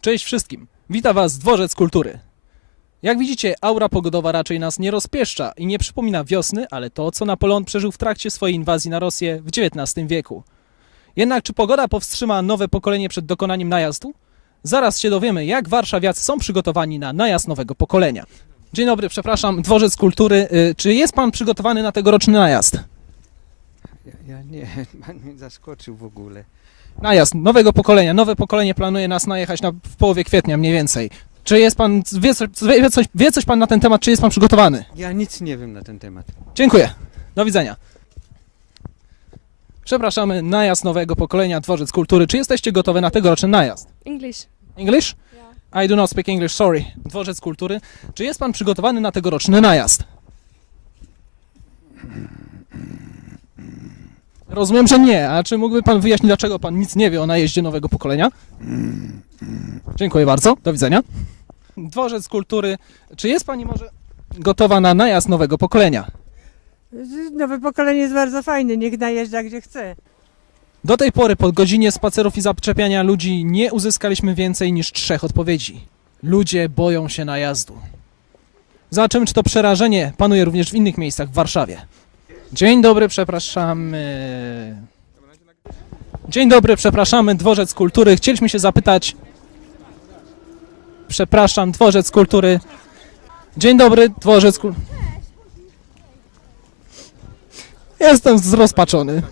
Cześć wszystkim. Witam Was Dworzec Kultury. Jak widzicie, aura pogodowa raczej nas nie rozpieszcza i nie przypomina wiosny, ale to, co Napoleon przeżył w trakcie swojej inwazji na Rosję w XIX wieku. Jednak czy pogoda powstrzyma nowe pokolenie przed dokonaniem najazdu? Zaraz się dowiemy, jak warszawiacy są przygotowani na najazd nowego pokolenia. Dzień dobry, przepraszam, Dworzec Kultury. Y, Czy jest Pan przygotowany na tegoroczny najazd? Ja, ja nie, pan mnie zaskoczył w ogóle. Najazd nowego pokolenia. Nowe pokolenie planuje nas najechać na, w połowie kwietnia mniej więcej. Czy jest pan, wie, coś- wie, coś, wie coś pan na ten temat, czy jest pan przygotowany? Ja nic nie wiem na ten temat. Dziękuję. Do widzenia. Przepraszamy, najazd nowego pokolenia, Dworzec Kultury. Czy jesteście gotowe na tegoroczny najazd? English. English? Yeah. I do not speak English, sorry. Dworzec Kultury. Czy jest pan przygotowany na tegoroczny najazd? Rozumiem, że nie. A czy mógłby pan wyjaśnić, dlaczego pan nic nie wie o najeździe nowego pokolenia? Dziękuję bardzo. Do widzenia. Dworzec Kultury. Czy jest pani może gotowa na najazd nowego pokolenia? Nowe pokolenie jest bardzo fajne, niech najeżdża gdzie chce. Do tej pory po godzinie spacerów i zaczepiania ludzi nie uzyskaliśmy więcej niż trzech odpowiedzi. Ludzie boją się najazdu. Zobaczymy, czy to przerażenie panuje również w innych miejscach w Warszawie. Dzień dobry, przepraszamy. Dzień dobry, przepraszamy, Dworzec Kultury. Chcieliśmy się zapytać. Przepraszam, Dworzec Kultury. Dzień dobry, Dworzec Kultury. Jestem zrozpaczony.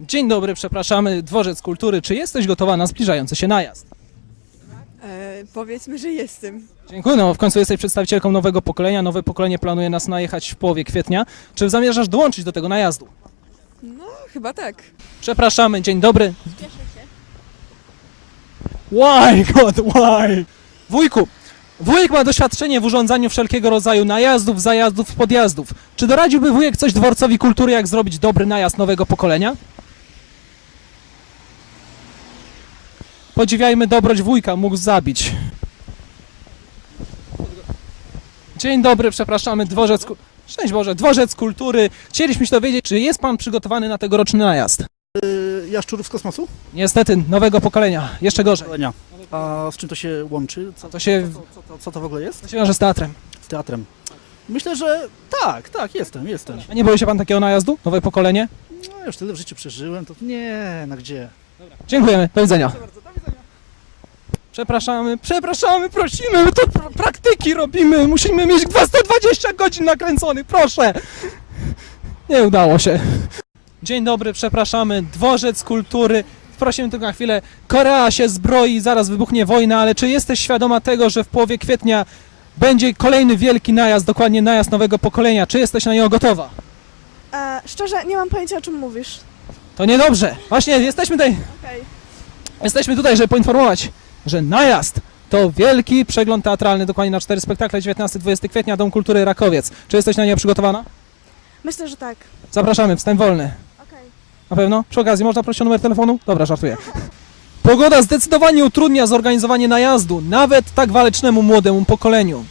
Dzień dobry, przepraszamy, Dworzec Kultury. Czy jesteś gotowa na zbliżający się najazd? E, powiedzmy, że jestem. Dziękuję, no w końcu jesteś przedstawicielką nowego pokolenia. Nowe pokolenie planuje nas najechać w połowie kwietnia. Czy zamierzasz dołączyć do tego najazdu? No, chyba tak. Przepraszamy, dzień dobry. Why, God, why? Wujku, wujek ma doświadczenie w urządzaniu wszelkiego rodzaju najazdów, zajazdów, podjazdów. Czy doradziłby wujek coś dworcowi kultury, jak zrobić dobry najazd nowego pokolenia? Podziwiajmy dobroć wujka, mógł zabić. Dzień dobry, przepraszamy, dworzec... Szczęść Boże, dworzec kultury. Chcieliśmy się dowiedzieć, czy jest pan przygotowany na tegoroczny najazd? Jaszczurów z kosmosu? Niestety, nowego pokolenia. Jeszcze gorzej. Szkolenia. A z czym to się łączy? Co, To się, co, co, co, co to w ogóle jest? to się wiąże z teatrem. Z teatrem. Myślę, że tak, tak, jestem, jestem. A nie boi się pan takiego najazdu? Nowe pokolenie? No już tyle w życiu przeżyłem, to nie, na gdzie? Dziękujemy, do widzenia. Przepraszamy, przepraszamy, prosimy, my to pr- praktyki robimy, musimy mieć 220 godzin nakręconych, proszę. Nie udało się. Dzień dobry, przepraszamy, dworzec kultury. Prosimy tylko na chwilę, Korea się zbroi, zaraz wybuchnie wojna, ale czy jesteś świadoma tego, że w połowie kwietnia będzie kolejny wielki najazd, dokładnie najazd nowego pokolenia? Czy jesteś na niego gotowa? E, szczerze, nie mam pojęcia, o czym mówisz. To niedobrze. Właśnie jesteśmy tutaj, Okej. Jesteśmy tutaj, żeby poinformować, że najazd to wielki przegląd teatralny, dokładnie na cztery spektakle 19-20 kwietnia, Dom Kultury Rakowiec. Czy jesteś na niego przygotowana? Myślę, że tak. Zapraszamy, wstęp wolny. Okej. Na pewno? Przy okazji, można prosić o numer telefonu? Dobra, żartuję. Pogoda zdecydowanie utrudnia zorganizowanie najazdu, nawet tak walecznemu młodemu pokoleniu.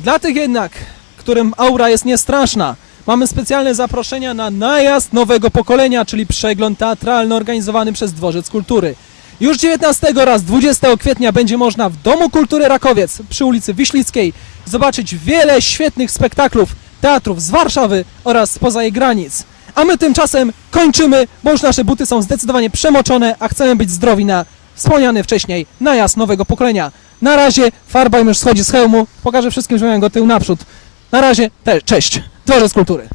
Dla tych jednak, którym aura jest niestraszna, mamy specjalne zaproszenia na najazd nowego pokolenia, czyli przegląd teatralny organizowany przez Dworzec Kultury. Już 19 oraz 20 kwietnia będzie można w Domu Kultury Rakowiec przy ulicy Wiślickiej zobaczyć wiele świetnych spektaklów, teatrów z Warszawy oraz spoza jej granic. A my tymczasem kończymy, bo już nasze buty są zdecydowanie przemoczone, a chcemy być zdrowi na wspomniany wcześniej najazd nowego pokolenia. Na razie farba im już schodzi z hełmu, pokażę wszystkim, że mają go tył naprzód. Na razie, te, cześć, Dworzec Kultury.